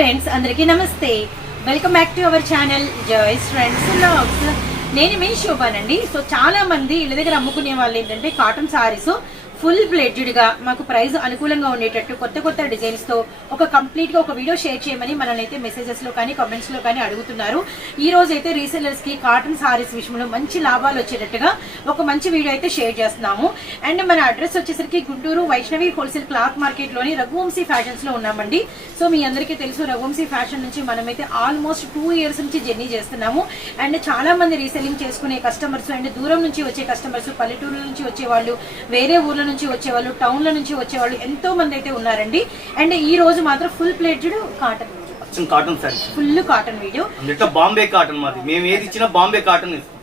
Friends అందరికీ నమస్తే. Welcome back to our channel Joy's friends logs నేను మీ శోభానండి. సో చాలా మంది ఇళ్ళ దగ్గర అమ్ముకునే వాళ్ళు ఏంటంటే కాటన్ సారీస్ ఫుల్ బ్లెడ్జ్డ్గా మాకు ప్రైస్ అనుకూలంగా ఉండేటట్టు కొత్త కొత్త డిజైన్స్తో ఒక కంప్లీట్గా ఒక వీడియో షేర్ చేయమని మనల్ని అయితే మెసేజెస్లో కానీ కామెంట్స్లో కానీ అడుగుతున్నారు. ఈ రోజు అయితే రీసెలర్స్కి కాటన్ సారీస్ విషయంలో మంచి లాభాలు వచ్చేటట్టుగా ఒక మంచి వీడియో అయితే షేర్ చేస్తున్నాము. అండ్ మన అడ్రస్ వచ్చేసరికి గుంటూరు వైష్ణవి హోల్సేల్ క్లాత్ మార్కెట్లోని రఘువంశీ ఫ్యాషన్స్లో ఉన్నామండి. సో మీ అందరికీ తెలుసు రఘువంశీ ఫ్యాషన్ నుంచి మనమైతే ఆల్మోస్ట్ టూ ఇయర్స్ నుంచి జర్నీ చేస్తున్నాము. అండ్ చాలా మంది రీసెల్లింగ్ చేసుకునే కస్టమర్స్ అండ్ దూరం నుంచి వచ్చే కస్టమర్స్ పల్లెటూరు నుంచి వచ్చే వాళ్ళు వేరే ఊర్ల నుంచి వచ్చే వాళ్ళు టౌన్ల నుంచి వచ్చే వాళ్ళు ఎంతో మంది అయితే ఉన్నారండి. అండ్ ఈ రోజు మాత్రం ఫుల్ ప్లేటెడ్ కాటన్ అచ్చం cotton saree. Full cotton video అందులో బాంబే కాటన్ మాది. మేము ఏది ఇచ్చినా బాంబే కాటన్ ఇస్తాం.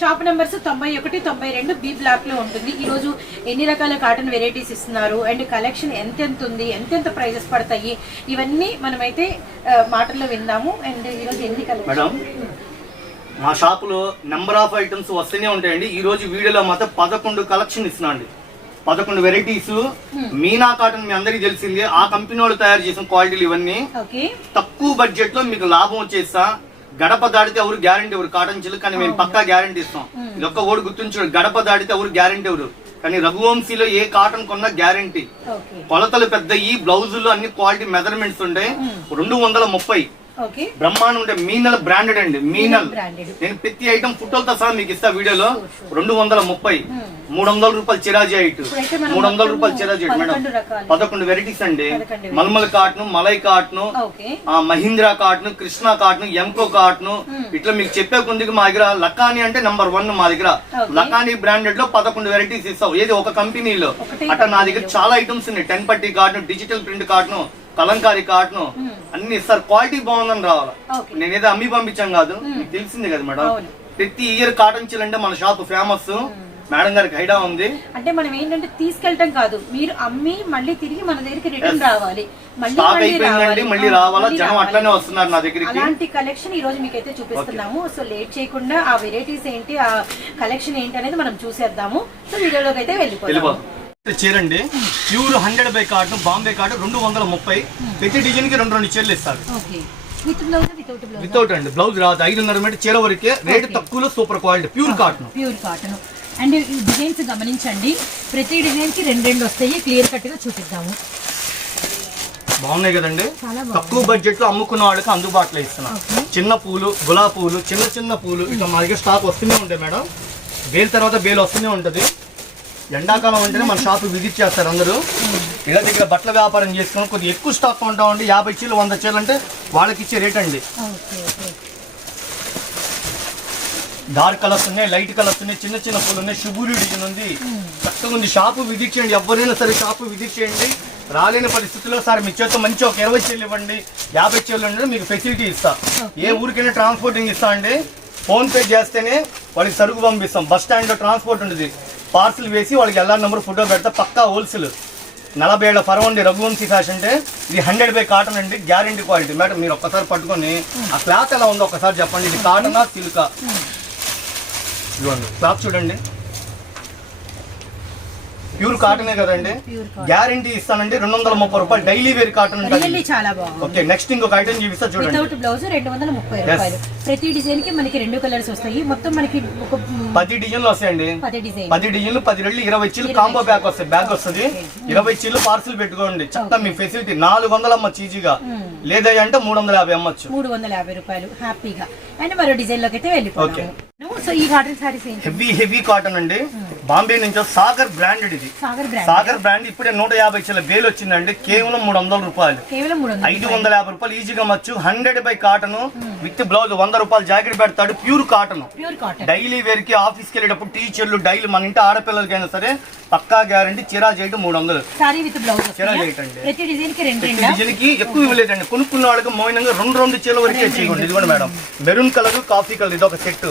షాప్ నెంబర్స్ తొంభై ఒకటి తొంభై రెండు బి బ్లాక్లో ఉంటుంది. ఈ రోజు ఎన్ని రకాల కాటన్ వెరైటీస్ ఇస్తున్నారు? అండ్ కలెక్షన్ ఎంతెంత ఉంది? ఎంతెంత ప్రైజెస్ పడతాయి? ఇవన్నీ మనమైతే మాటల్లో విందాము. అండ్ ఈ రోజు ఎన్ని కలెక్షన్ మేడం మా షాపులో నెంబర్ ఆఫ్ ఐటమ్స్ వస్తూనే ఉంటాయండి. ఈ రోజు వీడియోలో మాత్రం పదకొండు కలెక్షన్ ఇస్తున్నా అండి పదకొండు వెరైటీస్. మీనా కాటన్ మీ అందరికీ తెలిసింది. ఆ కంపెనీ వాళ్ళు తయారు చేసిన క్వాలిటీలు ఇవన్నీ. తక్కువ బడ్జెట్లో మీకు లాభం వచ్చేస్తా. గడప దాడితే ఎవరు గ్యారంటీ ఎవరు? కాటన్ చిల్లు కానీ మేము పక్కా గ్యారంటీ ఇస్తాం. ఇది ఒక్క ఓడి గుర్తుంచుకోండి. గడప దాడితే ఎవరు గ్యారంటీ ఎవరు? కానీ రఘువంశీలో ఏ కాటన్ కొన్నా గ్యారంటీ కొలతలు పెద్ద ఈ బ్లౌజులు అన్ని క్వాలిటీ మెజర్మెంట్స్ ఉంటాయి రెండు వందల ముప్పై. బ్రహ్మాండం ఉంటే మీనల్ బ్రాండెడ్ అండి మీనల్ నేను ప్రతి ఐటమ్ ఫోటోలతో సహా మీకు ఇస్తా వీడియోలో. రెండు వందల ముప్పై మూడు వందల రూపాయలు చిరాజీ ఐట్ మూడు వందల రూపాయలు చిరాజీ ఐట్ మేడం. పదకొండు వెరైటీస్ అండి. Mulmul cotton malai cotton Mahindra cotton Krishna cotton ఎంకో cotton ఇట్లా మీకు చెప్పే కొందికి మా దగ్గర లకాని అంటే నంబర్ వన్ మా దగ్గర. లకాని బ్రాండెడ్లో పదకొండు వెరైటీస్ ఇస్తాం ఏది ఒక కంపెనీలో అట్లా నా దగ్గర చాలా ఐటమ్స్ ఉన్నాయి. టెన్ పట్టి cotton digital print cotton kalamkari cotton అన్ని ఇస్తారు క్వాలిటీ బాగుందని రావాలి? నేనేదో అమ్మి పంపించాం కాదు మీకు తెలిసిందే కదా మేడం. ప్రతి ఇయర్ కాటన్ చీల అంటే మన షాప్ ఫేమస్. మేడం గారికి ఐడియా ఉంది. అంటే మనం ఏంటంటే తీసుకెళ్ళటం కాదు. మీరు అమ్మి మళ్ళీ తిరిగి మన దగ్గరికి రిటర్న్ రావాలి. మళ్ళీ జనం. అట్లనే వస్తున్నారు నా దగ్గరికి. అలాంటి కలెక్షన్ ఈ రోజు మీకు అయితే చూపిస్తున్నాము. సో లేట్ చేయకుండా ఆ వెరైటీస్ ఏంటి ఆ కలెక్షన్ ఏంటి అనేది మనం చూసేద్దాము. సో వీడియోలోకి అయితే వెళ్ళిపోతాము వెళ్ళిపోతాం చీరండి. Pure hundred by cotton Bombay cotton రెండు వందల ముప్పై. ప్రతి డిజైన్కి రెండు రెండు చీరలు ఇస్తారు. వితౌట్ అండి. బ్లౌజ్ రాదు. ఐదున్నర మీటర్ చీర వరకే రేట్ తక్కువలో super quality pure cotton. Pure cotton. And ఈ డిజైన్స్ గమనించండి. ప్రతి డిజైన్కి రెండు రెండు వస్తాయి. క్లియర్ కట్గా చూపిద్దాము. బాగున్నాయి కదండి. తక్కువ బడ్జెట్లో అమ్ముకున్న వాళ్ళకి అందుబాటులో ఇస్తున్నాం. చిన్న పూలు గులాబీ పూలు చిన్న చిన్న పూలు ఇట్లా మా దగ్గర స్టాక్ వస్తూనే ఉంటాయి మేడం. బేల్ తర్వాత బేల్ వస్తూనే ఉంటది. ఎండాకాలం అంటేనే మన షాప్ విజిట్ చేస్తారు అందరూ. ఇళ్ళ దగ్గర బట్టల వ్యాపారం చేసుకుని కొద్దిగా ఎక్కువ స్టాక్ ఉంటామండి యాభై చీలు వంద చీరలు అంటే వాళ్ళకి ఇచ్చే రేట్ అండి. డార్క్ కలర్స్ ఉన్నాయి లైట్ కలర్స్ ఉన్నాయి చిన్న చిన్న పూలు ఉన్నాయి శుభూరి డిజైన్ ఉంది. చక్కగా ఉంది. షాపు విజిట్ చేయండి ఎవరైనా సరే షాపు విజిట్ చేయండి రాలేని పరిస్థితుల్లో సార్ మీ చేత మంచి ఒక ఇరవై చీరలు ఇవ్వండి. యాభై చీరలు ఉంటే మీకు ఫెసిలిటీ ఇస్తా. ఏ ఊరికైనా ట్రాన్స్పోర్టింగ్ ఇస్తా అండి. ఫోన్ పే చేస్తేనే వాళ్ళకి సరుకు పంపిస్తాం. బస్ స్టాండ్లో ట్రాన్స్పోర్ట్ ఉంటుంది పార్సిల్ వేసి వాళ్ళకి ఎల్ఆర్ నెంబర్ ఫోటో పెడతా పక్కా హోల్సేల్ నలభై ఏళ్ళ ఫరం అండి రఘువంశీ ఫ్యాషన్ అంటే ఇది హండ్రెడ్ బై కాటన్ అండి గ్యారంటీ క్వాలిటీ మేడం మీరు ఒక్కసారి పట్టుకొని ఆ క్లాత్ ఎలా ఉందో ఒకసారి చెప్పండి. ఇది కాటనా సిల్కా ఇదిగోండి. క్లాత్ చూడండి. ప్యూర్ కాటనే కదండి? గ్యారంటీ ఇస్తానండి రెండు వందల ముప్పై రూపాయలు డైలీ వేర్ కాటన్ రియల్లీ చాలా బాగుంది. ఓకే నెక్స్ట్ ఇంకొక ఐటమ్ చూపిస్తా చూడండి. వితౌట్ బ్లౌజ్ రెండు వందల ముప్పై రూపాయలు. ప్రతి డిజైన్కి మనకి రెండు కలర్స్ వస్తాయి. మొత్తం మనకి ఒక పది డిజైన్లు వస్తాయండి. పది డిజైన్. పది డిజైన్లు పది రెళ్ళు ఇరవై చీలు కాంబో బ్యాగ్ వస్తాయి. బ్యాగ్ వస్తుంది. ఇరవై చీలు పార్సిల్ పెట్టుకోండి. చెప్తా మీ ఫెసిలిటీ నాలుగు వందలు అమ్మచ్చు ఈజీగా లేదా అంటే మూడు వందల యాభై అమ్మచ్చు. మూడు వందల యాభై రూపాయలు. హ్యాపీగా. అండ్ మరో డిజైన్లోకి అయితే వెళ్ళిపోతాము సో ఈ cotton saris heavy heavy cotton అండి. బాంబే నుంచి సాగర్ బ్రాండెడ్ ఇది. సాగర్ బ్రాండ్. ఇప్పుడే నూట యాభై చీల బేల్ వచ్చిందండి. కేవలం మూడు వందల రూపాయలు. ఐదు వందల యాభై రూపాయలు ఈజీగా మచ్చు hundred by cotton with blouse వంద రూపాయలు జాకెట్ పెడతాడు. Pure cotton. Pure cotton. Daily వేర్కి ఆఫీస్కి వెళ్ళేటప్పుడు టీచర్లు డైలీ మన ఇంటి ఆడపిల్లలకైనా సరే పక్కా గ్యారంటీ చిరా చేయటం మూడు వందలు. చీర చేయటండి కి ఎక్కువ ఇవ్వలేదండి కొనుక్కున్న వాళ్ళకి మౌనంగా రెండు రెండు చీరల వరకే ఇదిగోండి madam. Maroon colour coffee colour ఇది ఒక సెట్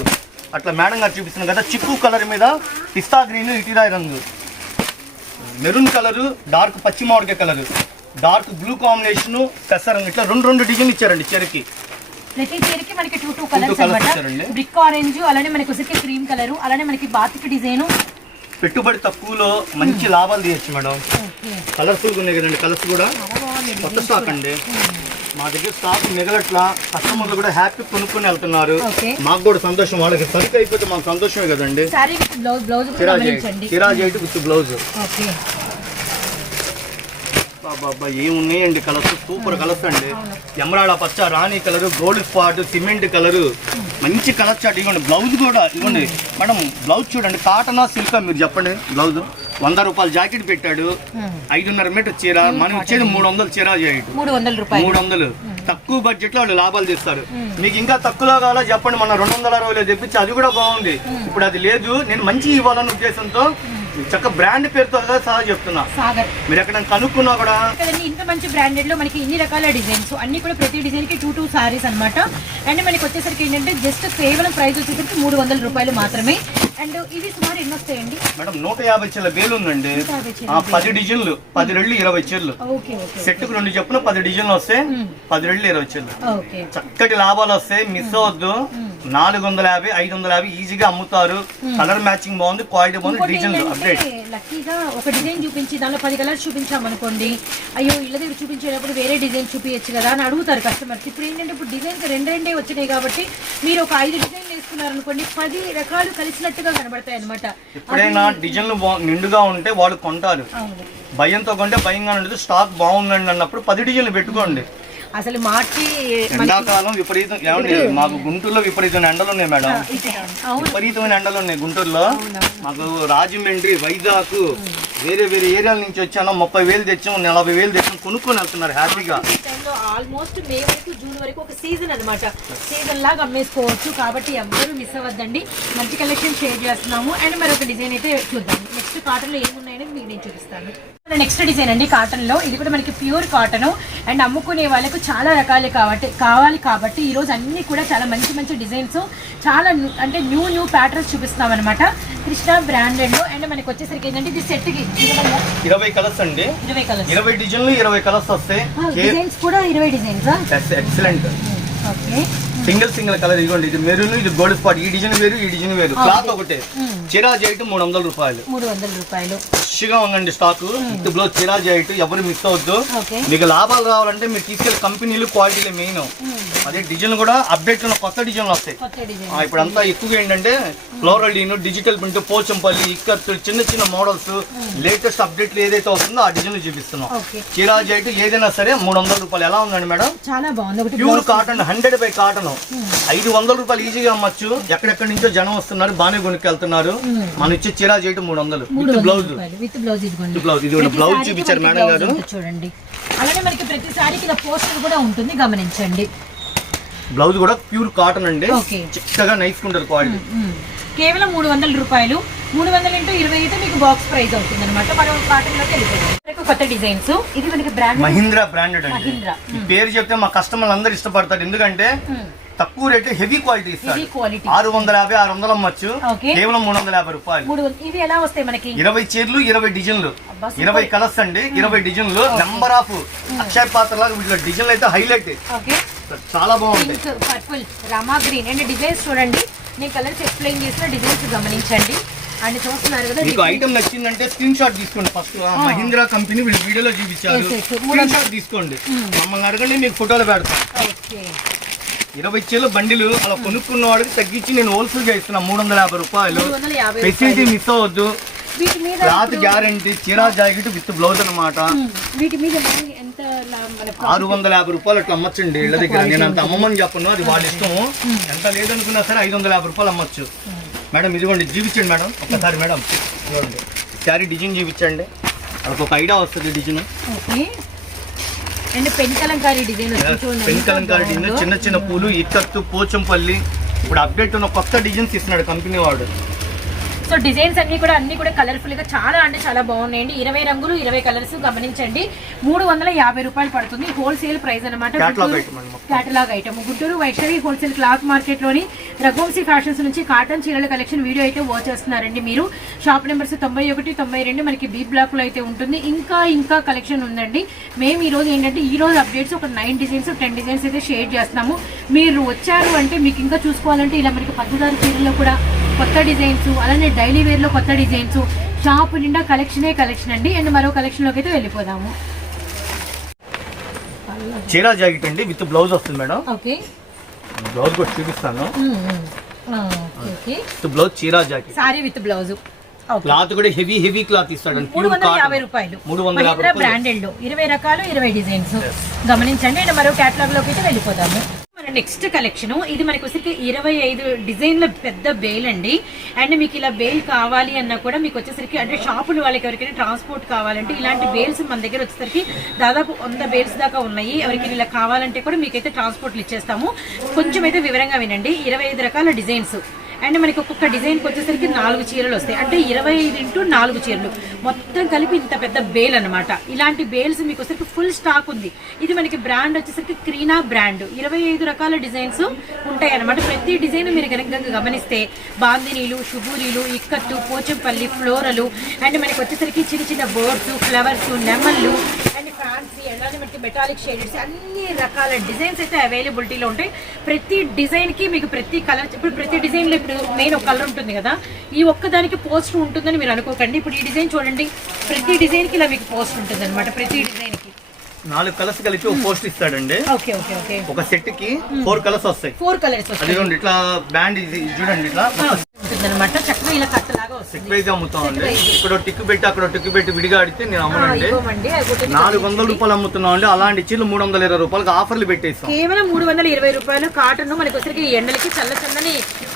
అట్లా మేడం గారు చూపిస్తున్నారు కదా చిక్కు కలర్ మీద పిస్తా గ్రీన్ ఇటీరాయి రంగు. మెరూన్ కలర్ డార్క్ పచ్చి మామిడికాయ కలర్. డార్క్ బ్లూ కాంబినేషన్ పెసరంగు ఇట్లా రెండు రెండు డిజైన్ ఇచ్చారండి చీరకి. ప్రతి చీరకి మనకి టూ టూ కలర్స్ ఇచ్చారండి. బ్రిక్ ఆరెంజ్ అలానే మనకి వచ్చేసి క్రీమ్ కలర్ అలానే మనకి బాతిక్ డిజైన్. పెట్టుబడి తక్కువలో మంచి లాభాలు తీయచ్చు మేడం. ఓకే. కలర్ఫుల్గా ఉన్నాయి కదండి కలర్స్ కూడా. కొత్త స్టాక్ అండి. మా దగ్గర స్టాక్ మిగలట్లా కస్టమర్లు కూడా హ్యాపీ కొనుక్కొని వెళ్తున్నారు. మాకు కూడా సంతోషం. వాళ్ళకి సరుకు అయిపోతే మాకు సంతోషమే కదండి. సిరాజ్ ఎయిట్ విత్ బ్లౌజ్. బాబా ఏమున్నాయండి కలర్స్? సూపర్ కలర్స్ అండి. ఎమరాడ పచ్చ రాణి colour gold spot cement colour. మంచి కలర్ చాట్ ఇవ్వండి. బ్లౌజ్ కూడా ఇవ్వండి. మేడం బ్లౌజ్ చూడండి. కాటనా సిల్కా మీరు చెప్పండి. బ్లౌజ్? వంద రూపాయలు జాకెట్ పెట్టాడు. ఐదున్నర మీటర్ చీర మనం ఇచ్చేది మూడు వందలు చీర చేయడు మూడు వందల రూపాయలు. మూడు వందలు తక్కువ బడ్జెట్లో వాళ్ళు లాభాలు తీస్తారు. మీకు ఇంకా తక్కువలో కావాలో చెప్పండి మన రెండు వందల అరవైలో తెప్పించి అది కూడా బాగుంది. ఇప్పుడు అది లేదు నేను మంచి ఇవ్వాలన్న ఉద్దేశంతో చక్క బ్రాండ్ పేరుతో కదా సహా చెప్తున్నా. సాగర్. మీరు ఎక్కడ కనుక్కున్నా కూడా ఇంత మంచి బ్రాండెడ్లో మనకి ఇన్ని రకాల డిజైన్స్ అన్ని కూడా ప్రతి డిజైన్కి టూ టూ సారీస్ అన్నమాట. అండ్ మనకి వచ్చేసరికి ఏంటంటే జస్ట్ కేవలం ప్రైస్ వచ్చేసరికి మూడు వందల రూపాయలు మాత్రమే. అండ్ ఇవి సుమారు ఎన్ని వస్తాయండి? మేడం నూట యాభై చీల వేలు ఉందండి. పది డిజైన్లు పది రెళ్ళు ఇరవై చీరలు. సెట్కు రెండు చెప్పున పది డిజైన్లు వస్తే పది రెళ్ళు ఇరవై చీరలు. చక్కటి లాభాలు వస్తాయి మిస్ అవద్దు నాలుగు వందల యాభై ఐదు వందల యాభై ఈజీగా అమ్ముతారు. కలర్ మ్యాచింగ్ బాగుంది క్వాలిటీ బాగుంది ఏంటంటే అప్డేట్ లక్కీగా ఒక డిజైన్ చూపించి దానిలో పది కలర్స్ చూపించామనుకోండి అయ్యో ఇళ్ళ దగ్గర చూపించేటప్పుడు వేరే డిజైన్ చూపించచ్చు కదా అని అడుగుతారు కస్టమర్స్ ఇప్పుడు ఏంటంటే ఇప్పుడు డిజైన్స్ రెండు రెండే వచ్చినాయి కాబట్టి మీరు ఒక ఐదు డిజైన్లు వేసుకున్నారనుకోండి పది రకాలు కలిసినట్టుగా కనబడతాయి అనమాట ఎప్పుడైనా డిజైన్లు నిండుగా ఉంటే వాళ్ళు కొంటారు. భయంతో కొంటే భయంగా ఉండదు స్టాక్ బాగుందండి అన్నప్పుడు పది డిజైన్లు పెట్టుకోండి. అసలు మార్చి ఎండాకాలం విపరీతం ఏమండి మాకు గుంటూరులో విపరీతమైన ఎండలు ఉన్నాయి మేడం. అవును. విపరీతమైన ఎండలు ఉన్నాయి గుంటూరులో. మాకు రాజమండ్రి వైజాగ్ వేరే వేరే ఏరియాల నుంచి వచ్చాను. ముప్పై వేలు తెచ్చాం నలభై వేలు తెచ్చాం కొనుక్కొని వెళ్తున్నారు హ్యాపీగా. ఆల్మోస్ట్ మే వరకు జూన్ వరకు ఒక సీజన్ అన్నమాట. సీజన్ లాగా అమ్మేసుకోవచ్చు. కాబట్టి ఎవ్వరూ మిస్ అవ్వద్దండి. మంచి కలెక్షన్ షేర్ చేస్తున్నాము. అండ్ మరొక డిజైన్ అయితే చూద్దాం. నెక్స్ట్ కాటన్లో మీకు నేను చూపిస్తాను. నెక్స్ట్ డిజైన్ అండి కాటన్లో. ఇది కూడా మనకి ప్యూర్ కాటన్ అండ్ అమ్ముకునే వాళ్ళకు చాలా రకాలు కాబట్టి కావాలి కాబట్టి ఈ రోజు అన్ని కూడా చాలా మంచి మంచి డిజైన్స్ చాలా అంటే న్యూ న్యూ ప్యాటర్న్స్ చూపిస్తున్నాం అనమాట కృష్ణ బ్రాండెడ్లో. అండ్ మనకి వచ్చేసరికి ఏంటంటే ఇది సెట్కి ఇరవై ఇరవై కలర్స్ అండి. ఇరవై కలర్స్ ఇరవై డిజైన్లు ఇరవై కలర్స్ వస్తాయి. డిజైన్స్ కూడా ఇరవై designs excellent okay single single colour ఇదిగోండి ఇది మెరూన్ ఇది గోల్డ్ స్పాట్. ఈ డిజైన్ వేరు ఈ డిజైన్ వేరు. క్లాత్ ఒకటే. చిరాజ్ ఎయిట్ మూడు వందల రూపాయలు. మూడు వందల రూపాయలు. ఫ్రెష్గా ఉందండి స్టాక్. బ్లౌజ్ చిరాజ్ ఎయిట్ ఎవరు మిస్ అవద్దు మీకు లాభాలు రావాలంటే మీరు తీసుకెళ్ళి కంపెనీలు క్వాలిటీలే మెయిన్. అదే డిజైన్ కూడా అప్డేట్ ఉన్న కొత్త డిజైన్లు వస్తాయి. డిజైన్. ఇప్పుడు అంతా ఎక్కువగా ఏంటంటే ఫ్లోరల్ డీన్ డిజిటల్ ప్రింట్ పోచంపల్లి ఇక్కత్ చిన్న చిన్న మోడల్స్. లేటెస్ట్ అప్డేట్లు ఏదైతే వస్తుందో ఆ డిజైన్లు చూపిస్తున్నాం. చిరాజ్ అయితే ఏదైనా సరే మూడు వందల రూపాయలు ఎలా ఉందండి మేడం? చాలా బాగుంది. Pure cotton hundred by cotton. ఐదు వందల రూపాయలు ఈజీగా అమ్మచ్చు. ఎక్కడెక్కడి నుంచో జనం వస్తున్నారు బాగానే కొనుక్కెళ్తున్నారు. మనం ఇచ్చే చిరాజ్ అయితే మూడు వందలు. With blouse. విత్ బ్లౌజ్ ఇదిగోండి. బ్లౌజ్. ఇది బ్లౌజ్ చూపించారు మేడం గారు. చూడండి. అలానే మనకి ప్రతి సారీకి ఇలా పోస్టర్ కూడా ఉంటుంది గమనించండి. బ్లౌజ్ కూడా ప్యూర్ కాటన్ అండి. చక్కగా నైస్ ఉంటుంది క్వాలిటీ. కేవలం మూడు వందల రూపాయలు. మూడు వందల ఇంటూ ఇరవై అయితే మీకు బాక్స్ ప్రైస్ అవుతుంది అనమాట మనం కాటన్లోకి వెళ్ళిపోతాం కొత్త డిజైన్స్. ఇది మనకి బ్రాండ్ మహీంద్రా బ్రాండెడ్ అండి. పేరు చెప్తే మా కస్టమర్లు అందరూ ఇష్టపడతారు. ఎందుకంటే తక్కువ రేట్ హెవీ క్వాలిటీ ఇస్తారు. ఆరు వందల యాభై ఆరు వందలు అమ్మచ్చు. కేవలం మూడు వందల యాభై రూపాయలు. ఇవి ఎలా వస్తాయి మనకి? ఇరవై చీరలు ఇరవై డిజైన్లు. ఇరవై కలర్స్ అండి ఇరవై డిజైన్లు. నెంబర్ ఆఫ్ అక్షయ పాత్ర లాగా వీటిలో డిజైన్లు అయితే హైలైట్ ఓకే. చాలా pink purple Rama green. And designs చూడండి. నేను కలర్స్ ఎక్స్ప్లెయిన్ చేసిన డిజైన్స్ గమనించండి. అండ్ చూస్తున్నారు కదా మీకు ఐటమ్ నచ్చిందంటే స్క్రీన్ షాట్ తీసుకోండి ఫస్ట్ మహీంద్రా కంపెనీ వీడియోలో చూపించారు. స్క్రీన్ షాట్ తీసుకోండి. మమ్మల్ని అడగండి మీకు ఫోటోలు పెడతాం ఓకే. ఇరవై చీల బండిలు అలా కొనుక్కున్న వాడికి తగ్గించి నేను హోల్సేల్గా ఇస్తున్నా మూడు వందల యాభై రూపాయలు. ఫెసిలిటీ మిస్ అవ్వద్దు. క్లాత్ గ్యారంటీ చీరా జాకెట్ విత్ బ్లౌజ్ మన ఆరు వందల యాభై రూపాయలు అట్లా అమ్మచ్చండి ఇళ్ళ దగ్గర. నేను అంత అమ్మమని చెప్పను అది వాళ్ళ ఇష్టం. ఎంత లేదనుకున్నా సరే ఐదు వందల యాభై రూపాయలు అమ్మచ్చు. మేడం ఇదిగోండి చూపించండి మేడం. ఒక్కసారి మేడం ఇదిగోండి. శారీ డిజైన్ చూపించండి. వాళ్ళకి ఒక ఐడియా వస్తుంది design. And pen kalamkari design వచ్చింది చూడండి. పెన్ ఎంత కలంకారీ డిజైన్. చిన్న చిన్న పూలు ఇక్కత్తు పోచంపల్లి. ఇప్పుడు అప్డేట్ ఉన్న కొత్త డిజైన్స్ ఇస్తున్నాడు కంపెనీ వాడు. సో డిజైన్స్ అన్ని కూడా అన్ని కూడా కలర్ఫుల్గా చాలా అంటే చాలా బాగున్నాయండి. ఇరవై రంగులు ఇరవై కలర్స్ గమనించండి. మూడు వందల యాభై రూపాయలు పడుతుంది. హోల్సేల్ ప్రైస్ అనమాట. Catalogue item Guntur Vaishnavi wholesale cloth మార్కెట్లోని Raghuvanshi fashions నుంచి కాటన్ చీరల కలెక్షన్ వీడియో అయితే వాచ్ చేస్తున్నారండి మీరు. షాప్ నెంబర్స్ తొంభై ఒకటి తొంభై రెండు మనకి బీ బ్లాక్లో అయితే ఉంటుంది. ఇంకా ఇంకా కలెక్షన్ ఉందండి. మేము ఈ రోజు ఏంటంటే ఈ రోజు అప్డేట్స్ ఒక నైన్ డిజైన్స్ టెన్ డిజైన్స్ అయితే షేర్ చేస్తున్నాము. మీరు వచ్చారు అంటే మీకు ఇంకా చూసుకోవాలంటే ఇలా మనకి పద్దుదారు చీరల్లో కూడా కొత్త డిజైన్స్ అలానే డైలీ వేర్లో కొత్త డిజైన్స్ షాప్ నిండా కలెక్షనే కలెక్షన్ అండి. అండ్ మరో కలెక్షన్లోకి అయితే వెళ్ళిపోదాము. చీరా జాకెట్ అండి విత్ బ్లౌజ్ వస్తుంది మేడం. ఓకే. బ్లౌజ్ కూడా చూపిస్తాను. బ్లౌజ్ చీరా jacket. Sari with blouse. Cloth కూడా హెవీ హెవీ క్లాత్ ఇస్తాడండి మూడు వందల యాభై రూపాయలు. మూడు వందల బ్రాండెడ్ ఇరవై రకాలు ఇరవై డిజైన్స్. గమనించండి. మరో కేటలాగ్లోకి అయితే వెళ్ళిపోతాము నెక్స్ట్ కలెక్షన్ ఇది మనకి వచ్చరికి ఇరవై ఐదు డిజైన్ల పెద్ద బేల్ అండి. అండ్ మీకు ఇలా బేల్ కావాలి అన్నా కూడా మీకు వచ్చేసరికి అంటే షాపులు వాళ్ళకి ఎవరికైనా ట్రాన్స్పోర్ట్ కావాలంటే ఇలాంటి బేల్స్ మన దగ్గర వచ్చేసరికి దాదాపు వంద బేల్స్ దాకా ఉన్నాయి. ఎవరికైనా ఇలా కావాలంటే కూడా మీకైతే ట్రాన్స్పోర్ట్లు ఇచ్చేస్తాము. కొంచెం అయితే వివరంగా వినండి. ఇరవై ఐదు రకాల డిజైన్స్. అండ్ మనకి ఒక్కొక్క డిజైన్కి వచ్చేసరికి నాలుగు చీరలు వస్తాయి. అంటే ఇరవై ఐదు ఇంటూ నాలుగు చీరలు. మొత్తం కలిపి ఇంత పెద్ద బేల్ అనమాట ఇలాంటి బేల్స్ మీకు వచ్చేసరికి ఫుల్ స్టాక్ ఉంది. ఇది మనకి బ్రాండ్ వచ్చేసరికి క్రీనా బ్రాండ్ ఇరవై ఐదు రకాల డిజైన్స్ ఉంటాయి అన్నమాట ప్రతి డిజైన్ మీరు కనుక గమనిస్తే బాందినీలు షుబూరీలు ఇక్కత్తు పోచంపల్లి ఫ్లోరలు అండ్ మనకి వచ్చేసరికి చిన్న చిన్న బోర్డ్స్ ఫ్లవర్స్ నెమళ్ళు అండ్ ఫ్యాన్సీ అలానే మనకి మెటాలిక్ షేడెడ్స్ అన్ని రకాల డిజైన్స్ అయితే అవైలబిలిటీలో ఉంటాయి. ప్రతి డిజైన్కి మీకు ప్రతి కలర్ ఇప్పుడు ప్రతి డిజైన్లో ఇప్పుడు మెయిన్ ఒక కలర్ ఉంటుంది కదా. ఈ ఒక్కదానికి పోస్టర్ ఉంటుందని మీరు అనుకోకండి. ఇప్పుడు ఈ డిజైన్ చూడండి. ప్రతి డిజైన్కి ఇలా మీకు పోస్టర్ ఉంటుంది ప్రతి డిజైన్కి. నాలుగు కలర్స్ కలిపి ఒక పోస్ట్ ఇస్తాడండి. Okay okay okay. ఒక సెట్కి ఫోర్ కలర్స్ వస్తాయి. ఫోర్ కలర్స్ అది చూడండి ఇట్లా బ్యాండ్ ఇది చూడండి ఇట్లా. అనమాట చక్కగా ఇలా కట్టలాగా వస్తుంది. సెట్ వైజ్ అమ్ముతామండి. ఇక్కడ పెట్టి అక్కడ పెట్టి విడిగా అడిగితే నేను అమ్మనండి. నాలుగు వందల రూపాయలు అలాంటి చీరలు మూడు వందల ఇరవై రూపాయలకి ఆఫర్లు పెట్టేస్తాం. కేవలం మూడు వందల ఇరవై రూపాయలు కాటన్ మనకి వచ్చరికి ఎండలకి చల్ల చల్లని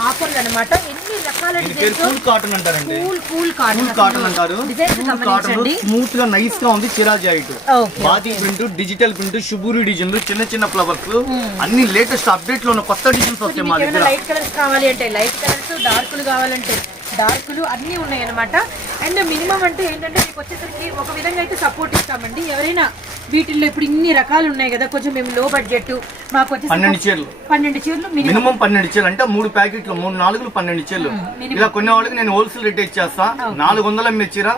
ఆఫర్లు అనమాట ఎన్ని రకాల కూల్ కాటన్ అంటారండి. కూల్ కూల్ కాటన్ అంటారు. కాటన్ స్మూత్గా నైస్గా ఉంది చిరా జాయిట్ ఓకే బాతీ ప్రింట్ డిజిటల్ ప్రింట్ శుభూరి డిజైన్ చిన్న చిన్న ఫ్లవర్స్. అన్ని లేటెస్ట్ అప్డేట్లో కొత్త డిజైన్స్ వస్తాయి మా దగ్గర. లైట్ కలర్స్ కావాలి అంటే లైట్ కలర్స్ డార్కులు కావాలంటే డార్కులు అన్నీ ఉన్నాయి అనమాట అండ్ మినిమం అంటే ఏంటంటే మీకు వచ్చేసరికి ఒక విధంగా అయితే సపోర్ట్ ఇస్తామండి. ఎవరైనా వీటిల్లో ఇప్పుడు ఇన్ని రకాలు ఉన్నాయి కదా కొంచెం మేము లో బడ్జెట్ మాకు పన్నెండు చీరలు. పన్నెండు చీరలు మినిమం పన్నెండు చీరలు అంటే మూడు ప్యాకెట్లు మూడు నాలుగులు పన్నెండు చీరలు. ఇలా కొన్ని వాళ్ళకి నేను హోల్సేల్ రేట్ ఇచ్చేస్తా. నాలుగు వందల అమ్మే చీర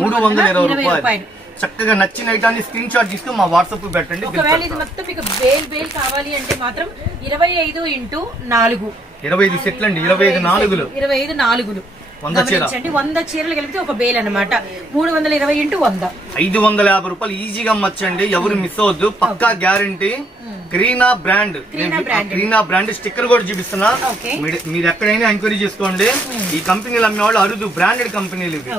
మూడు వందల ఇరవై రూపాయలు. చక్కగా నచ్చిన ఐటాన్ని స్క్రీన్ షాట్ తీసుకుని మా వాట్సాప్ పెట్టండి బిల్ ఒకవేళ ఇది. మొత్తం మీకు బేల్ బేల్ కావాలి అంటే మాత్రం ఇరవై ఐదు ఇంటూ నాలుగు ఇరవై ఐదు సెట్లు అండి ఇరవై ఐదు నాలుగులు ఇరవై ఐదు నాలుగులు. గమనించండి వంద చీరలు కలిపితే ఒక బేల్ అన్నమాట. మూడు వందల ఇరవై ఇంటూ వంద. ఐదు వందల యాభై రూపాయలు ఈజీగా అమ్మచ్చండి. ఎవరు మిస్ అవద్దు పక్కా guarantee Kreena brand. Kreena brand. Kreena brand sticker కూడా చూపిస్తున్నా. మీరు- ఎక్కడైనా ఎంక్వైరీ చేసుకోండి. ఈ కంపెనీలు అమ్మే వాళ్ళు అరుదు. బ్రాండెడ్ కంపెనీలు ఇవి.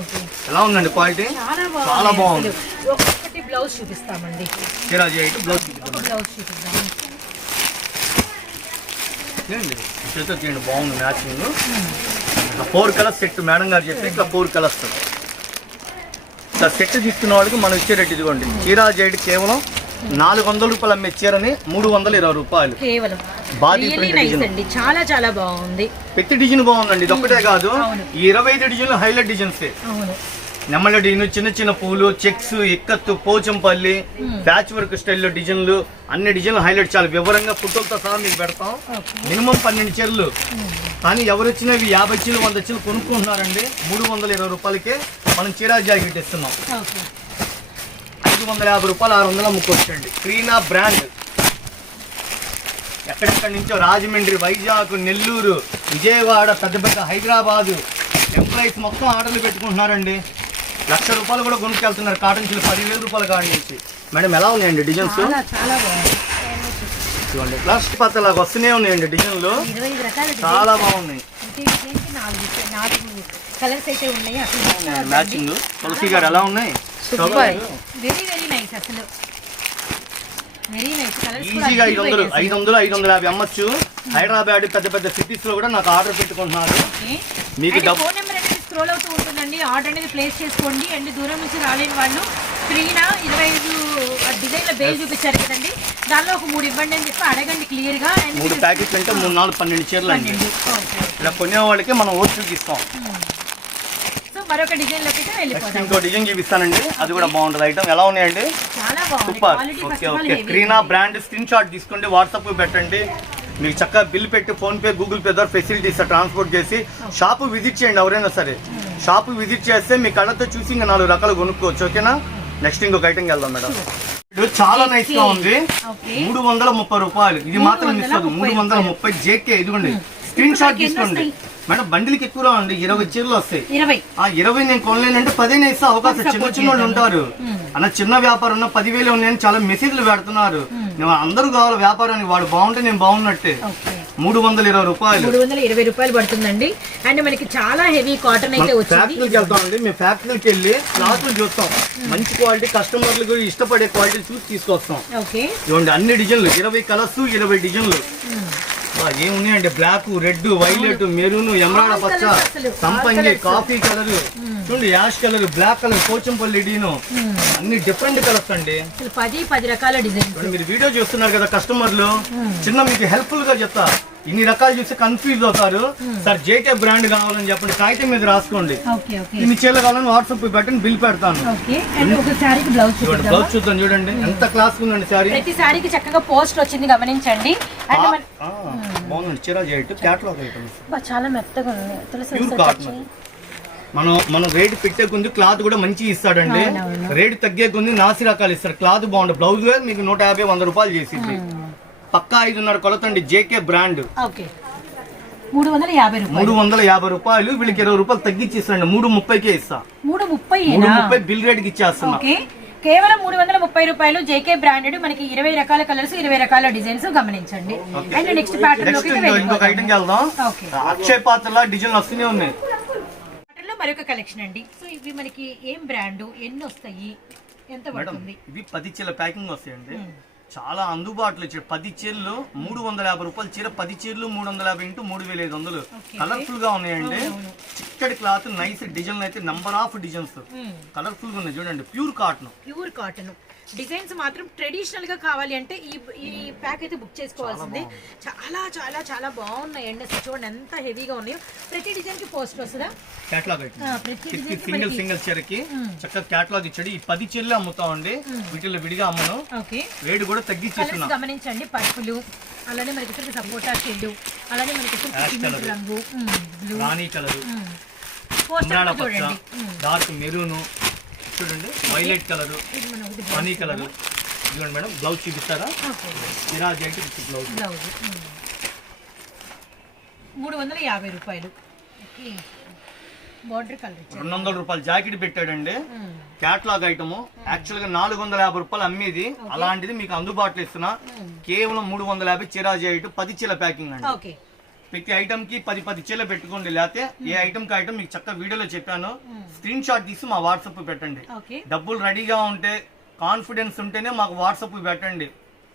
ఎలా ఉందండి క్వాలిటీ చాలా బాగుంది బ్లౌజ్ చూపిస్తామండి. బ్లౌజ్ చూపిద్దాం చేతితో చేయండి బాగుంది matching. Four colours set madam గారు చెప్పి ఇట్లా ఫోర్ కలర్స్. ఇట్లా సెట్ తీసుకున్న వాళ్ళకి మనం ఇచ్చే రేట్ ఇదిగోండి. చీరా జైడ్ కేవలం నాలుగు వందల రూపాయలు అమ్మే చీరని మూడు వందల ఇరవై రూపాయలు. కేవలం. డిజైన్. చాలా చాలా బాగుంది. ప్రతి డిజైన్ బాగుందండి. ఇది ఒక్కటే కాదు. ఈ ఇరవై ఐదు డిజైన్లు హైలైట్ డిజైన్స్. నెమ్మల డిజైన్ చిన్న చిన్న పూలు checks ikat Pochampally patch work స్టైల్లో డిజైన్లు అన్ని డిజైన్లు హైలైట్ చాలా. వివరంగా ఫోటోలతో సహా మీకు పెడతాం. మినిమం పన్నెండు చీరలు. కానీ ఎవరు వచ్చినా ఇవి యాభై చీరలు వంద చీరలు కొనుక్కుంటున్నారండి. మూడు వందల ఇరవై రూపాయలకి మనం చీరా జాకెట్ ఇస్తున్నాం ఐదు వందల యాభై రూపాయలు ఆరు వందల ముక్కొచ్చండి క్రీనా బ్రాండ్. ఎక్కడెక్కడి నుంచో రాజమండ్రి వైజాగ్ నెల్లూరు విజయవాడ పెద్ద పెద్ద హైదరాబాదు ఎంప్లాయీస్ మొత్తం ఆర్డర్లు పెట్టుకుంటున్నారండి. లక్ష రూపాయలు కూడా కొనుక్కెళ్తున్నారు. కాటన్ చీరలు పదివేల రూపాయల కాడి నుంచి. మేడం ఎలా ఉన్నాయండి డిజైన్స్? చూడండి ప్లాస్టిక్ పత్తలాగా వస్తూనే ఉన్నాయండి డిజైన్లు. చాలా బాగున్నాయి. కలర్స్ అయితే ఉన్నాయి. మ్యాచింగ్? తులసి గారు ఎలా ఉన్నాయి? వెరీ వెరీ నైస్ అసలు. వెరీ నైస్ కలర్స్ ఈజీగా ఐదు వందలు ఐదు వందలు ఐదు వందల యాభై అమ్మచ్చు. హైదరాబాద్ పెద్ద పెద్ద సిటీస్లో కూడా నాకు ఆర్డర్ పెట్టుకుంటున్నారు. మీకు మీకు డబ్బు- ఆర్డర్ అనేది ప్లేస్ చేసుకోండి. అండ్ దూరం నుంచి రాలేని వాళ్ళు స్క్రీన్ ఇరవై ఐదు డిజైన్ల బేల్ చూపించారు కదండి. దానిలో ఒక మూడు ఇవ్వండి అని చెప్పి అడగండి క్లియర్గా. అండ్ మూడు ప్యాకెట్లు అంటే మూడు నాలుగు పన్నెండు చీరలు అండి. ఇలా కొనే వాళ్ళకి మనం ఓట్ చూపిస్తాం. సో మరొక డిజైన్లోకి ఇంకో డిజైన్ చూపిస్తానండి. అది కూడా బాగుంటుంది. ఐటమ్ ఎలా ఉన్నాయండి? Super okay okay Kreena brand screen shot తీసుకోండి. వాట్సాప్ పెట్టండి. మీకు చక్కగా బిల్ పెట్టి ఫోన్ పే గూగుల్ పే ద్వారా ఫెసిలిటీ ఇస్తారు ట్రాన్స్పోర్ట్ చేసి షాపు విజిట్ చేయండి ఎవరైనా సరే. షాపు విజిట్ చేస్తే మీ కళ్ళతో చూసి ఇంకా నాలుగు రకాలు కొనుక్కోవచ్చు ఓకేనా? నెక్స్ట్ ఇంకొక ఐటమ్ వెళ్దాం మేడం. ఇది చాలా నైస్గా ఉంది. మూడు వందల ముప్పై రూపాయలు. ఇది మాత్రం మిస్ అవ్వదు. మూడు వందల ముప్పై జేకే ఇదిగోండి. స్క్రీన్ షాట్ తీసుకోండి. మేడం బండిలకి ఎక్కువ రావండి ఇరవై చీరలు వస్తాయి. ఇరవై. ఆ ఇరవై నేను కొనలేనంటే పదిహేను ఇస్తే అవకాశం చిన్న చిన్న వాళ్ళు ఉంటారు. అన్న చిన్న వ్యాపారం ఉన్న పదివేలు ఉన్నాయని చాలా మెసేజ్లు పెడుతున్నారు. అందరూ కావాలి వ్యాపారానికి. వాడు బాగుంటే నేను బాగున్నట్టే. మూడు వందల ఇరవై రూపాయలు. మూడు వందల ఇరవై రూపాయలు పడుతుందండి. అండ్ మనకి చాలా హెవీ కాటన్ అయితే వచ్చింది. ఫ్యాక్టరీకి వెళ్తామండి. మేము ఫ్యాక్టరీకి వెళ్ళి క్లాత్లు చూస్తాం. మంచి క్వాలిటీ కస్టమర్లకు ఇష్టపడే క్వాలిటీ చూసి తీసుకొస్తాం. ఓకే. ఇవ్వండి అన్ని డిజైన్లు. ఇరవై కలర్స్ ఇరవై డిజైన్లు. ఏమున్నాయండి? బ్లాక్ రెడ్ వైలెట్ మెరూన్ ఎమరాడ పచ్చ సంపంగి. Coffee colour. చూడండి ash colour black colour Pochampally డీను. అన్ని డిఫరెంట్ కలర్స్ అండి. పది పది రకాల డిజైన్ మీరు వీడియో చూస్తున్నారు కదా కస్టమర్లు. చిన్న మీకు హెల్ప్ఫుల్గా చెప్తా. ఇన్ని రకాలు చూసి కన్ఫ్యూజ్ అవుతారు. సార్ జేకే బ్రాండ్ కావాలని చెప్పండి. కాగితం మీద రాసుకోండి. ఇన్ని చీరలు కావాలని వాట్సాప్ పెట్టండి బిల్ పెడతాను. బ్లౌజ్ చూద్దాం చూడండి. ఎంత క్లాస్ ఉందండి సారీ ప్రతి శారీకి చక్కగా పోస్ట్ వచ్చింది గమనించండి. అండ్ మన బాగుందండి చీర చేయటం క్యాటలాగ్ ఐటమ్ బా, చాలా మెత్తగా ఉంది. తులసి ప్యూర్ ఒకసారి కాటన్ touch చేయి. మనం మనం రేట్ పెట్టే కొంది క్లాత్ కూడా మంచి ఇస్తాడండి. రేట్ తగ్గే కొంది నాసి రకాలు ఇస్తారు. క్లాత్ బాగుంటుంది బ్లౌజ్ మీకు నూట యాభై వంద రూపాయలు చేసింది పక్కా ఐదున్నర కొలతండి. జేకే బ్రాండ్ మూడు వందల యాభై రూపాయలు. మూడు వందల యాభై రూపాయలు వీళ్ళకి ఇరవై రూపాయలు తగ్గించి ఇస్తాండి మూడు ముప్పైకే ఇస్తా. మూడు ముప్పై మూడు ముప్పై బిల్ రేట్కి ఇచ్చేస్తున్నా. కేవలం మూడు వందల ముప్పై రూపాయలు జేకే బ్రాండెడ్ మనకి ఇరవై రకాల కలర్స్ ఇరవై రకాల డిజైన్స్ గమనించండి. అండ్ నెక్స్ట్ ప్యాటర్న్ ఇంకొక ఐటమ్కి వెళ్దాం. ఓకే అక్షయ్ పాత్రలా డిజైన్ వస్తూనే ఉన్నాయి. ప్యాటర్న్లో మరొక కలెక్షన్ అండి. సో ఇవి మనకి ఏం బ్రాండ్ ఎన్ని వస్తాయి ఎంత పడుతుంది? ఇవి పది చీరల ప్యాకింగ్ వస్తాయండి. చాలా అందుబాటులో ఇచ్చారు పది చీరలు మూడు వందల యాభై రూపాయలు చీర పది చీరలు మూడు వందల యాభై ఇంటూ మూడు వేల ఐదు వందలు. కలర్ఫుల్గా ఉన్నాయండి. చిక్కటి క్లాత్ నైస్ డిజైన్ అయితే నంబర్ ఆఫ్ డిజైన్స్. కలర్ఫుల్గా ఉన్నాయి చూడండి pure cotton. Pure cotton. Designs మాత్రం ట్రెడిషనల్గా కావాలి అంటే ఈ ఈ ప్యాక్ అయితే బుక్ చేసుకోవాల్సిందే. చాలా చాలా చాలా బాగున్నాయండి. అసలు చూడండి ఎంత హెవీగా ఉన్నాయో. ప్రతి డిజైన్కి పోస్ట్ వస్తుందా కేటలాగ్ సింగిల్ సింగిల్ చీరకి చక్కగా కేటలాగ్ ఇచ్చాడు. ఈ పది చీరలే అమ్ముతామండి. వీటిలో విడిగా అమ్మను. రేటు కూడా తగ్గించేస్తున్నా కలర్స్ గమనించండి పర్పులు అలానే మనకి ఇక్కడ సపోటా షెడ్ అలానే మనకి ఇక్కడ. రంగు రాణి కలర్ పచ్చ చూడండి డార్క్ మెరూన్ చూడండి వైలెట్ కలర్ మన కలర్ ఇదిగోండి మేడం బ్లౌజ్ చూపిస్తారా? సిరాజ్ అంటే బ్లౌజ్ బ్లౌజ్. మూడు వందల యాభై రూపాయలు. ఓకే రెండు వందల రూపాయలు జాకెట్ పెట్టాడండి. Catalogue item. యాక్చువల్గా నాలుగు వందల యాభై రూపాయలు అమ్మేది. అలాంటిది మీకు అందుబాటులో ఇస్తున్నా. కేవలం మూడు వందల యాభై చీరా చేయటు పది చీల ప్యాకింగ్ అండి. ప్రతి ఐటమ్కి పది పది చీల పెట్టుకోండి. లేకపోతే ఏ ఐటమ్కి ఐటమ్ మీకు చక్కగా వీడియోలో చెప్పాను. స్క్రీన్ షాట్ తీసి మా వాట్సాప్ పెట్టండి. డబ్బులు రెడీగా ఉంటే కాన్ఫిడెన్స్ ఉంటేనే మాకు వాట్సాప్ పెట్టండి.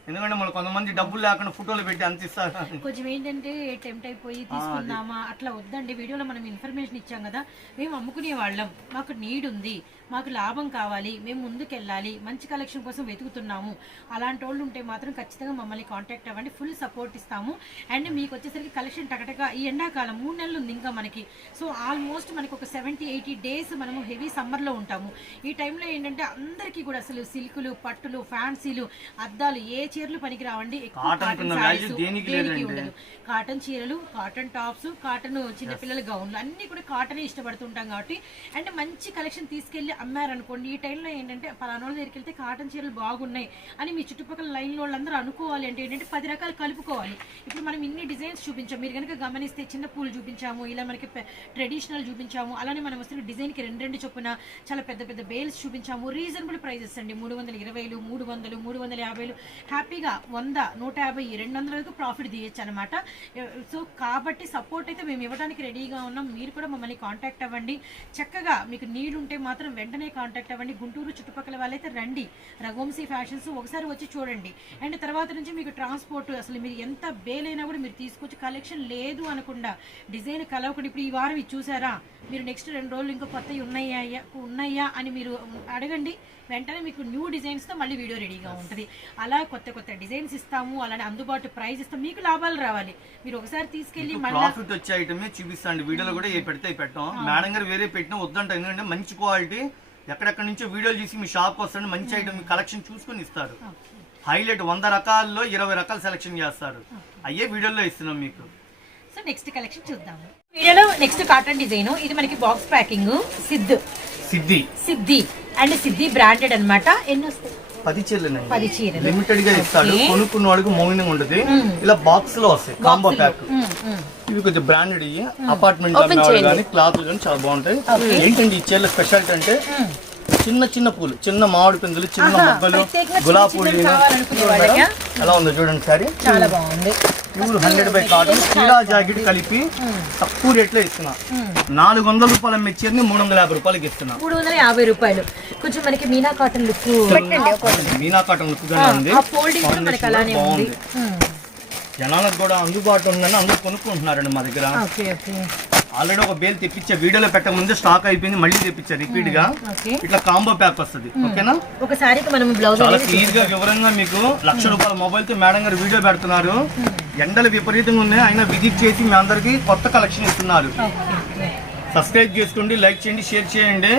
ఎందుకంటే మన కొంతమంది డబ్బులు లేకుండా ఫోటోలు పెట్టి అంత ఇస్తారు. కొంచెం ఏంటంటే టెంప్ట్ అయిపోయి తీసుకుందామా? అట్లా వద్దండి. వీడియోలో మనం ఇన్ఫర్మేషన్ ఇచ్చాం కదా. మేము అమ్ముకునే వాళ్ళం. మాకు నీడ్ ఉంది మాకు లాభం కావాలి మేము ముందుకు వెళ్ళాలి మంచి కలెక్షన్ కోసం వెతుకుతున్నాము. అలాంటి వాళ్ళు ఉంటే మాత్రం ఖచ్చితంగా మమ్మల్ని కాంటాక్ట్ అవ్వండి ఫుల్ సపోర్ట్ ఇస్తాము. అండ్ మీకు వచ్చేసరికి కలెక్షన్ టకటగా ఈ ఎండాకాలం మూడు నెలలు ఉంది ఇంకా మనకి. సో ఆల్మోస్ట్ మనకి ఒక సెవెంటీ ఎయిటీ డేస్ మనము హెవీ సమ్మర్లో ఉంటాము. ఈ టైంలో ఏంటంటే అందరికీ కూడా అసలు సిల్కులు పట్టులు ఫ్యాన్సీలు అద్దాలు ఏ చీరలు పనికి రావండి ఎక్కువ కాటన్ కాటన్ కున్న సారీస్ value దేనికి దేనికి లేదండి. ఉండదు. కాటన్ చీరలు కాటన్ టాప్స్ కాటన్ చిన్నపిల్లల గౌన్లు అన్ని కూడా కాటనే ఇష్టపడుతుంటాం కాబట్టి అండ్ మంచి కలెక్షన్ తీసుకెళ్ళి అమ్మారనుకోండి ఈ టైంలో ఏంటంటే పలానా వాళ్ళ దగ్గరికి వెళ్తే కాటన్ చీరలు బాగున్నాయి అని మీ చుట్టుపక్కల లైన్ వాళ్ళందరూ అనుకోవాలి అంటే ఏంటంటే పది రకాలు కలుపుకోవాలి. ఇప్పుడు మనం ఇన్ని డిజైన్స్ చూపించాం. మీరు కనుక గమనిస్తే చిన్న పూలు చూపించాము ఇలా మనకి ట్రెడిషనల్ చూపించాము అలానే మనం వస్తున్న డిజైన్కి రెండు రెండు చొప్పున చాలా పెద్ద పెద్ద బేల్స్ చూపించాము. రీజనబుల్ ప్రైజెస్ అండి. మూడు వందల ఇరవైలు మూడు వందలు మూడు వందల యాభైలు. హ్యాపీగా వంద నూట యాభై రెండు వందల వరకు ప్రాఫిట్ తీయచ్చు అనమాట సో కాబట్టి సపోర్ట్ అయితే మేము ఇవ్వడానికి రెడీగా ఉన్నాం. మీరు కూడా మమ్మల్ని కాంటాక్ట్ అవ్వండి. చక్కగా మీకు నీడ్ ఉంటే మాత్రం వెంటనే కాంటాక్ట్ అవ్వండి. గుంటూరు చుట్టుపక్కల వాళ్ళైతే రండి. రఘువంశీ ఫ్యాషన్స్ ఒకసారి వచ్చి చూడండి. అండ్ తర్వాత నుంచి మీకు ట్రాన్స్పోర్ట్ అసలు మీరు ఎంత బేలైనా కూడా మీరు తీసుకొచ్చి కలెక్షన్ లేదు అనకుండా డిజైన్ కలవకుండా ఇప్పుడు ఈ వారం ఇది చూసారా? మీరు నెక్స్ట్ రెండు రోజులు ఇంకా కొత్తవి ఉన్నాయా ఉన్నాయా అని మీరు అడగండి. వెంటనే మీకు న్యూ డిజైన్స్తో మళ్ళీ వీడియో రెడీగా ఉంటుంది. అలా కొత్త కొత్త డిజైన్స్ ఇస్తాము అలానే అందుబాటు ప్రైస్ ఇస్తాం మీకు లాభాలు రావాలి. మీరు ఒకసారి తీసుకెళ్ళి మళ్ళీ ప్రాఫిట్ వచ్చే ఐటమే చూపిస్తాండి. వీడియోలో కూడా ఏ పెడితే పెట్టాం. మేడం గారు వేరే పెట్టినా వద్దంట. ఎందుకంటే మంచి క్వాలిటీ ఎక్కడెక్కడ నుంచో వీడియోలు చూసి మీ షాప్ వస్తాడు. మంచి ఐటమ్ కలెక్షన్ చూసుకొని ఇస్తారు. హైలైట్ వంద రకాల్లో ఇరవై రకాలు సెలెక్షన్ చేస్తారు. అయ్యే వీడియోలో ఇస్తున్నాం మీకు. సో నెక్స్ట్ కలెక్షన్ చూద్దాము వీడియోలో నెక్స్ట్ కాటన్ డిజైన్ ఇది మనకి box packing Sid Siddhi Siddhi and Siddhi branded అన్నమాట. ఎన్ని వస్తాయి? పది చీరలండి. పది చీరలు. లిమిటెడ్గా ఇస్తాడు. కొనుక్కున్న వాడికి మౌనంగా ఉంటుంది. ఇలా బాక్స్లో. వస్తాయి కాంబో ప్యాక్. ఇవి కొంచెం బ్రాండెడ్ అపార్ట్మెంట్ కానీ క్లాత్ కానీ చాలా బాగుంటాయి. ఏంటంటే ఈ చీరల స్పెషాలిటీ అంటే? చిన్న చిన్న పూలు. చిన్న మామిడి పిందులు చిన్న మొగ్గలు గులాబీ పూలు. ఎలా ఉందో చూడండి సారీ చాలా బాగుంది. ప్యూర్ హండ్రెడ్ బై కాటన్ చీరా జాకెట్ కలిపి తక్కువ రేట్లో ఇస్తున్నా. నాలుగు వందల రూపాయల మెచ్చర్ని మూడు వందల యాభై రూపాయలకి ఇస్తున్నా. మూడు వందల యాభై రూపాయలు. కొంచెం మనకి Meena cotton look Meena cotton look ఉంది. బాగుంది. జనాలకు కూడా అందుబాటులో ఉందని అందరూ కొనుక్కుంటున్నారండి మా దగ్గర. ఆల్రెడీ ఒక బేల్ తెప్పించా వీడియోలో పెట్టక ముందే స్టాక్ అయిపోయింది మళ్ళీ తెప్పించా రిపీట్గా. ఇట్లా కాంబో ప్యాక్ వస్తుంది ఓకేనా? మనం బ్లౌజ్ చాలా క్లియర్గా వివరంగా మీకు లక్ష రూపాయల మొబైల్తో మేడం గారు వీడియో పెడుతున్నారు. ఎండలు విపరీతంగా ఉన్నాయి అయినా విజిట్ చేసి మీ అందరికి కొత్త కలెక్షన్ ఇస్తున్నారు. సబ్స్క్రైబ్ చేసుకోండి లైక్ చేయండి షేర్ చేయండి.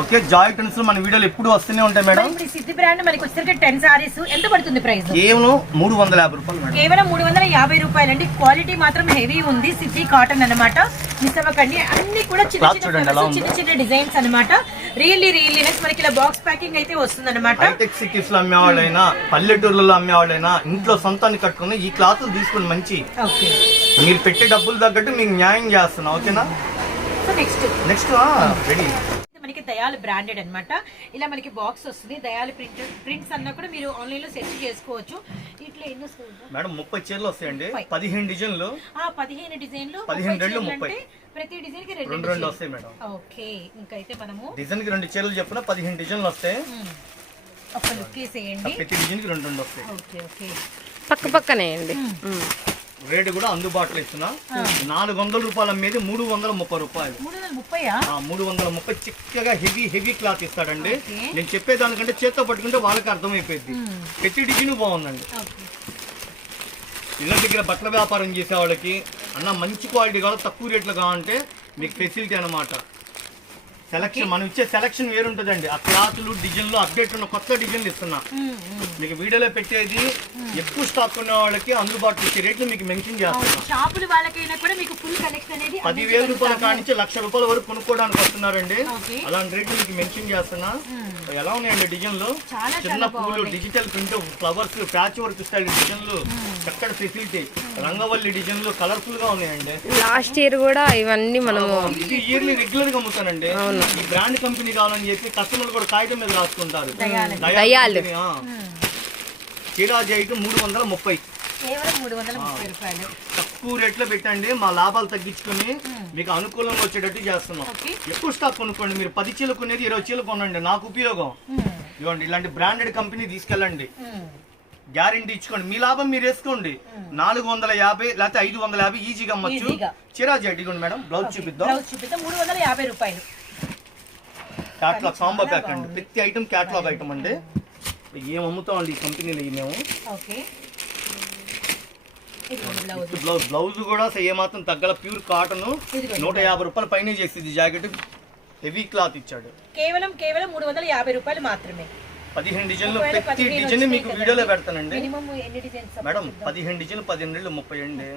ఓకే జాయ్ టెన్స్లో మన వీడియోలు ఎప్పుడు వస్తూనే ఉంటాయి మేడం. ఇప్పుడు ఈ సిద్ధి బ్రాండ్ మనకి వచ్చేసరికి టెన్ సారీస్ ఎంత పడుతుంది ప్రైస్ కేవలం మూడు వందల యాభై రూపాయలు మేడం. కేవలం మూడు వందల యాభై రూపాయలండి. క్వాలిటీ మాత్రం హెవీ ఉంది సిద్ధి కాటన్ అన్నమాట. మిస్ అవ్వకండి అన్ని కూడా చిన్న చిన్న. చిన్న చిన్న డిజైన్స్ అన్నమాట. రియల్లీ రియల్లీ మనకి ఇలా బాక్స్ ప్యాకింగ్ అయితే వస్తుంది అనమాట హైటెక్ సిటీస్లో అమ్మేవాళ్ళైనా పల్లెటూర్లలో అమ్మేవాళ్ళైనా ఇంట్లో సొంతాన్ని కట్టుకుని ఈ క్లాత్ తీసుకుని మంచి. ఓకే. మీరు పెట్టే డబ్బులు తగ్గట్టు మీకు న్యాయం చేస్తున్నా ఓకేనా? సో నెక్స్ట్ నెక్స్ట్ రెడీ మనకి దయాలు బ్రాండెడ్ అన్నమాట. ఇలా మనకి బాక్స్ వస్తుంది. దయాలు ప్రింట్ ప్రింట్స్ అన్నా కూడా మీరు ఆన్లైన్లో సెర్చ్ చేసుకోవచ్చు. ఇట్లా ఎన్ని వస్తుంది మేడం ముప్పై చీరలు వస్తాయండి. పదిహేను డిజైన్లు. ఆ పదిహేను డిజైన్లు పదిహేను. అంటే ప్రతి డిజైన్కి రెండు రెండు. వస్తాయి మేడం. ఓకే ఇంకైతే మనము డిజైన్కి రెండు చీరలు చెప్పిన పదిహేను డిజైన్లు వస్తాయి. ఒక లుక్ వేసేయండి. ప్రతి డిజైన్కి రెండు రెండు వస్తాయి. Okay okay. పక్క పక్కనే అండి. రేట్ కూడా అందుబాటులో ఇస్తున్నా. నాలుగు వందల రూపాయల మీద మూడు వందల ముప్పై రూపాయలు. మూడు వందల ముప్పై చిక్కగా హెవీ హెవీ క్లాత్ ఇస్తాడండి. నేను చెప్పేదానికంటే చేత్తో పట్టుకుంటే వాళ్ళకి అర్థమైపోయింది ప్రతి డిజైన్ బాగుందండి. ఇళ్ళ దగ్గర బట్టల వ్యాపారం చేసే వాళ్ళకి అన్న మంచి క్వాలిటీ కావాలి తక్కువ రేట్లు కావాలంటే మీకు ఫెసిలిటీ అన్నమాట. సెలక్షన్ మనం ఇచ్చే సెలక్షన్ వేరుంటుందండి. ఆ క్లాత్లు డిజైన్లు అప్డేట్ ఉన్న కొత్త డిజైన్లు ఇస్తున్నా. మ్మ్, మ్మ్. మీకు వీడియోలో పెట్టేది ఎక్కువ స్టాక్ ఉన్న వాళ్ళకి అందుబాటులో ఇచ్చే రేట్లు మీకు మెన్షన్ చేస్తున్నా షాపులు వాళ్ళకైనా కూడా మీకు ఫుల్ కలెక్షన్ అనేది పదివేల రూపాయల కాడి నుంచి లక్ష రూపాయల వరకు కొనుక్కోవడానికి వస్తున్నారండి. అలాంటి రేట్లు మీకు మెన్షన్ చేస్తున్నా. ఎలా ఉన్నాయండి డిజైన్లు? చిన్న పూలు. Digital print flowers patch work style డిజైన్లు చక్కటి ఫెసిలిటీ రంగవల్లి డిజైన్లు కలర్ఫుల్గా ఉన్నాయండి. లాస్ట్ ఇయర్ కూడా ఇవన్నీ మనము ఇది ఇయర్లీ రెగ్యులర్గా అమ్ముతానండి. ఈ బ్రాండ్ కంపెనీ కావాలని చెప్పి కస్టమర్లు కూడా కాగితం మీద రాసుకుంటారు. దయాలు. అయితే మూడు వందల ముప్పై. తక్కువ రేట్లో పెట్టండి మా లాభాలు తగ్గించుకుని మీకు అనుకూలంగా వచ్చేటట్టు చేస్తున్నాం. ఎక్కువ స్టాక్ కొనుక్కోండి మీరు పది చీలు కొనేది ఇరవై చీలు కొనండి నాకు ఉపయోగం. ఇవ్వండి ఇలాంటి బ్రాండెడ్ కంపెనీ తీసుకెళ్ళండి. గ్యారంటీ ఇచ్చుకోండి. మీ లాభం మీరు వేసుకోండి. నాలుగు వందల యాభై లేకపోతే ఐదు వందల యాభై ఈజీగా అమ్మచ్చు. చిరాజీ ఇదిగోండి మేడం బ్లౌజ్ చూపిద్దాం. బ్లౌజ్ చూపిద్దాం మూడు వందల యాభై రూపాయలు. క్యాట్లాగ్ కాంబో ప్యాక్ అండి. ప్రతి ఐటమ్ క్యాట్లాగ్ ఐటమ్ అండి. ఏం అమ్ముతాం అండి ఈ కంపెనీలో మేము? బ్లౌజ్ బ్లౌజ్ కూడా ఏమాత్రం తగ్గల ప్యూర్ కాటన్. నూట యాభై రూపాయలు పైన చేసింది జాకెట్ హెవీ క్లాత్ ఇచ్చాడు. కేవలం కేవలం మూడు వందల యాభై రూపాయలు మాత్రమే. పదిహేను డిజైన్లు ప్రతి డిజైన్ మీకు. వీడియోలో పెడతానండి. మేడం పదిహేను డిజైన్లు పదిహేను ముప్పై అండి.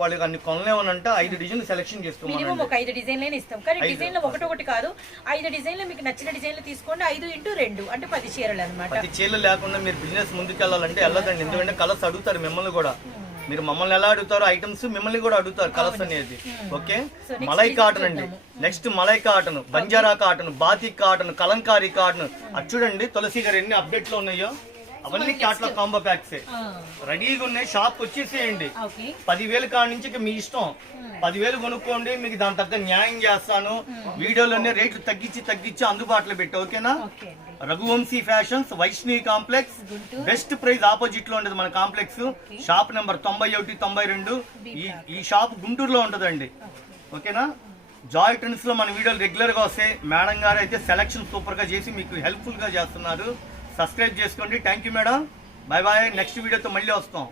వాళ్ళకి అన్ని కొనలేమనంటే ఐదు డిజైన్లు సెలెక్షన్ మినిమం ఒక ఐదు డిజైన్లే ఇస్తాం. కానీ డిజైన్లు ఒకటి ఒకటి కాదు. ఐదు డిజైన్లు మీకు నచ్చిన డిజైన్లు తీసుకోండి. ఐదు ఇంటూ రెండు. అంటే పది చీరలు అనమాట ప్రతి చీరలు లేకుండా మీరు బిజినెస్ ముందుకెళ్ళాలంటే వెళ్ళదండి. ఎందుకంటే కలర్స్ అడుగుతారు మిమ్మల్ని కూడా. మీరు మమ్మల్ని ఎలా అడుగుతారో ఐటమ్స్ మిమ్మల్ని కూడా అడుగుతారు కలర్స్ అనేది. ఓకే So, next మలై కాటన్ అండి. Next malai cotton Banjara cotton batik cotton kalamkari cotton అది చూడండి తులసి గారు ఎన్ని అప్డేట్లో ఉన్నాయో. అవన్నీ క్యాట్లాగ్ కాంబో ప్యాక్స్. రెడీగా ఉన్నాయి షాప్ వచ్చేసేయండి. పదివేలు కాడ నుంచి మీ ఇష్టం. పదివేలు కొనుక్కోండి మీకు దాని తగ్గ న్యాయం చేస్తాను. వీడియోలోనే రేట్లు తగ్గించి తగ్గించి అందుబాటులో పెట్టి ఓకేనా? Raghuvanshi fashions Vaishnavi complex. Best price ఆపోజిట్లో ఉండదు మన కాంప్లెక్స్. షాప్ నెంబర్ తొంభై ఒకటి తొంభై రెండు. ఈ ఈ షాప్ గుంటూరులో ఉంటదండి. ఓకేనా? జాయ్ ట్రెండ్స్లో మన వీడియోలు రెగ్యులర్గా వస్తాయి. మేడం గారు అయితే సెలక్షన్ సూపర్గా చేసి మీకు హెల్ప్ఫుల్గా చేస్తున్నారు. సబ్స్క్రైబ్ చేసుకోండి. Thank you madam bye bye next వీడియోతో మళ్ళీ వస్తాం.